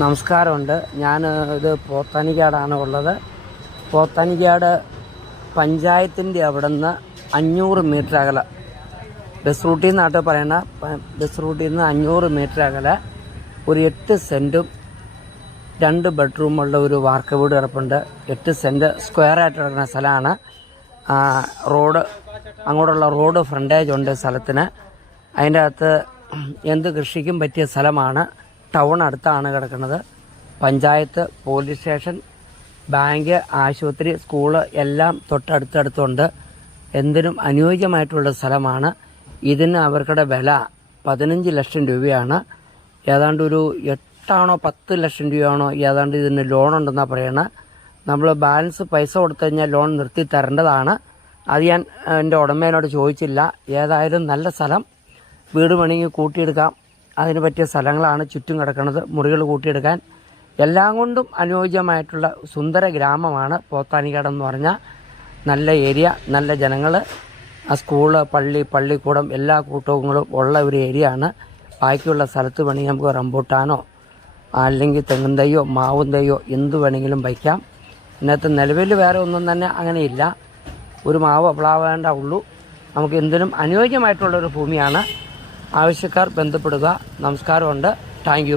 നമസ്കാരമുണ്ട്. ഞാൻ ഇത് പോത്താനിക്കാടാണ് ഉള്ളത്. പോത്താനിക്കാട് പഞ്ചായത്തിന്റെ അവിടെ നിന്ന് അഞ്ഞൂറ് മീറ്റർ അകലെ. ബസ് റൂട്ടിൽ നിന്നാട്ട് പറയണ ബസ് റൂട്ടിൽ നിന്ന് അഞ്ഞൂറ് മീറ്റർ അകലെ. ഒരു എട്ട് സെന്റും രണ്ട് ബെഡ്റൂമുള്ള ഒരു വാർക്ക വീട് കിടപ്പുണ്ട്. എട്ട് സെന്റ് സ്ക്വയർ ആയിട്ട് കിടക്കുന്ന സ്ഥലമാണ്. റോഡ് അങ്ങോട്ടുള്ള റോഡ് ഫ്രണ്ടേജ് ഉണ്ട് സ്ഥലത്തിന്. അതിന്റെ അകത്ത് എന്ത് കൃഷിക്കും പറ്റിയ സ്ഥലമാണ്. ടൗൺ അടുത്താണ് കിടക്കുന്നത്. പഞ്ചായത്ത് പോലീസ് സ്റ്റേഷൻ ബാങ്ക് ആശുപത്രി സ്കൂൾ എല്ലാം തൊട്ടടുത്തടുത്തുണ്ട്. എന്തിനും അനുയോജ്യമായിട്ടുള്ള സ്ഥലമാണ്. ഇതിന് അവർക്കുടെ വില പതിനഞ്ച് ലക്ഷം രൂപയാണ്. ഏതാണ്ട് ഒരു എട്ടാണോ പത്ത് ലക്ഷം രൂപയാണോ ഏതാണ്ട് ഇതിന് ലോൺ ഉണ്ടെന്നാണ് പറയണത് നമ്മൾ ബാലൻസ് പൈസ കൊടുത്തു കഴിഞ്ഞാൽ ലോൺ നിർത്തി തരേണ്ടതാണ്. അത് ഞാൻ എന്റെ ഉടമേനോട് ചോദിച്ചില്ല. ഏതായാലും നല്ല സ്ഥലം. വീട് വേണമെങ്കിൽ കൂട്ടിയെടുക്കാം. അതിന് പറ്റിയ സ്ഥലങ്ങളാണ് ചുറ്റും കിടക്കുന്നത്. മുറികൾ കൂട്ടിയെടുക്കാൻ എല്ലാം കൊണ്ടും അനുയോജ്യമായിട്ടുള്ള സുന്ദര ഗ്രാമമാണ് പോത്താനിക്കാട് എന്ന് പറഞ്ഞാൽ നല്ല ഏരിയ നല്ല ജനങ്ങൾ ആ സ്കൂൾ പള്ളി പള്ളിക്കൂടം എല്ലാ കൂട്ടങ്ങളും ഉള്ള ഒരു ഏരിയ ആണ്. ബാക്കിയുള്ള സ്ഥലത്ത് വേണമെങ്കിൽ നമുക്ക് റംബൂട്ടാനോ അല്ലെങ്കിൽ തെങ്ങും തൈയോ മാവും തൈയോ എന്ത് വേണമെങ്കിലും വയ്ക്കാം. ഇന്നത്തെ നിലവിൽ വേറെ ഒന്നും തന്നെ അങ്ങനെയില്ല. ഒരു മാവ് പ്ലാവേണ്ട ഉള്ളൂ. നമുക്ക് എന്തിനും അനുയോജ്യമായിട്ടുള്ളൊരു ഭൂമിയാണ്. ആവശ്യക്കാർ ബന്ധപ്പെടുക. നമസ്കാരമുണ്ട്. താങ്ക്